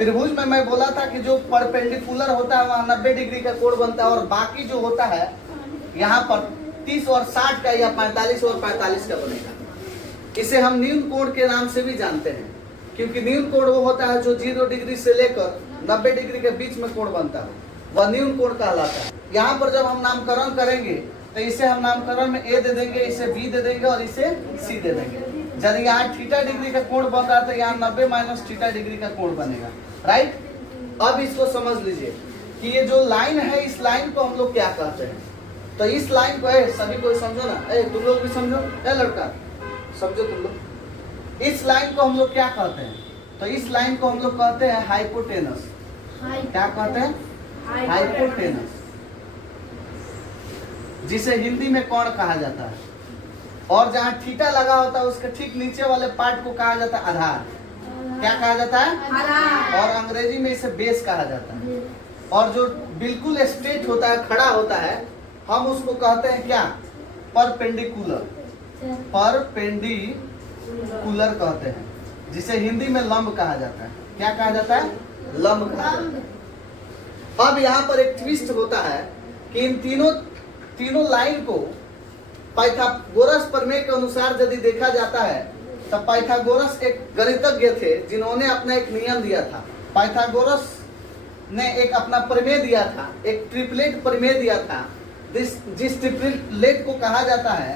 त्रिभुज में मैं बोला था कि जो परपेंडिकुलर होता है वहाँ 90 डिग्री का कोण बनता है, और बाकी जो होता है यहाँ पर 30 और 60 का या 45 और 45 का बनेगा। इसे हम न्यून कोण के नाम से भी जानते हैं, क्योंकि न्यून कोण वो होता है जो 0 डिग्री से लेकर 90 डिग्री के बीच में कोण बनता है, वह न्यून कोण कहलाता है। यहाँ पर जब हम नामकरण करेंगे तो इसे हम नामकरण में ए दे देंगे, इसे बी दे देंगे और इसे सी दे देंगे। यदि यहाँ थीटा डिग्री का कोण बन रहा है तो यहाँ 90 माइनस थीटा डिग्री का कोण बनेगा, राइट। अब इसको समझ लीजिए कि ये जो लाइन है, इस लाइन को हम लोग क्या कहते हैं। तो इस लाइन को सभी कोई समझो ना, तुम लोग भी समझो, लड़का समझो तुम लोग। इस लाइन को हम लोग क्या कहते हैं? तो इस लाइन को हम लोग कहते हैं हाइपोटेनस। क्या कहते हैं? हाइपोटेनस, जिसे हिंदी में कोण कहा जाता है। और जहाँ थीटा लगा होता है उसके ठीक नीचे वाले पार्ट को कहा जाता है आधार। क्या कहा जाता है? आधार। और अंग्रेजी में इसे बेस कहा जाता है। और जो बिल्कुल स्ट्रेट होता है, खड़ा होता है, हम उसको कहते हैं क्या? परपेंडिकुलर। परपेंडिकुलर कहते हैं, जिसे हिंदी में लंब कहा जाता है। क्या कहा जाता है? लंब कहा जाता है। अब यहाँ पर एक ट्विस्ट होता है कि इन तीनों लाइन को पाइथागोरस प्रमेय के अनुसार यदि देखा जाता है तो पाइथागोरस एक गणितज्ञ थे जिन्होंने अपना एक नियम दिया था। पाइथागोरस ने एक अपना प्रमेय दिया था, एक ट्रिपलेट प्रमेय दिया था, जिस ट्रिपलेट को कहा जाता है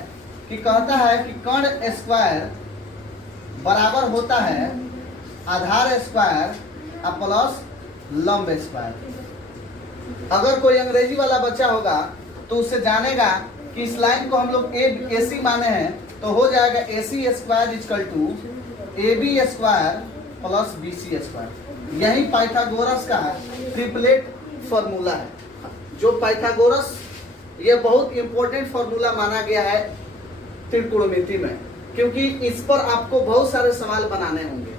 कि कहता है कि कर्ण स्क्वायर बराबर होता है आधार स्क्वायर प्लस लंब स्क्वायर। अगर कोई अंग्रेजी वाला बच्चा होगा तो उससे जानेगा कि इस लाइन को हम लोग AC माने हैं तो हो जाएगा AC square equal to AB square plus BC square. यही पाइथागोरस का ट्रिपलेट फॉर्मूला है। जो पाइथागोरस, ये बहुत इंपॉर्टेंट फॉर्मूला माना गया है त्रिकोणमिति में, क्योंकि इस पर आपको बहुत सारे सवाल बनाने होंगे।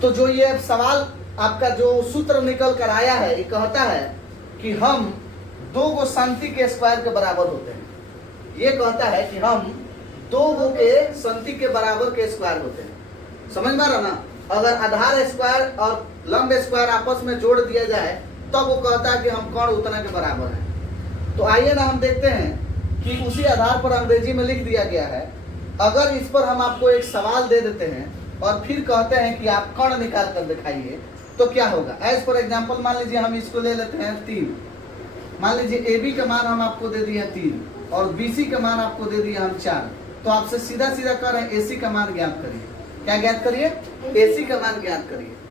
तो जो ये सवाल आपका जो सूत्र निकल कर आया है, ये कहता है कि हम 2 गो संति के स्क्वायर के बराबर होते हैं। ये कहता है कि हम 2 गो के संति के बराबर के स्क्वायर होते हैं। समझ में आ रहा ना? अगर आधार स्क्वायर और लंब स्क्वायर आपस में जोड़ दिया जाए तब तो वो कहता है कि हम कर्ण उतना के बराबर हैं। तो आइए ना हम देखते हैं कि उसी आधार पर अंग्रेजी में लिख दिया गया है। अगर इस पर हम आपको एक सवाल दे देते हैं और फिर कहते हैं कि आप कर्ण निकाल कर दिखाइए तो क्या होगा। एज फॉर एग्जाम्पल मान लीजिए हम इसको ले लेते हैं 3। मान लीजिए AB का मान हम आपको दे दिया 3 और BC का मान आपको दे दिया हम 4। तो आपसे सीधा सीधा कर रहे हैं AC का मान ज्ञात करिए। क्या ज्ञात करिए? AC का मान ज्ञात करिए।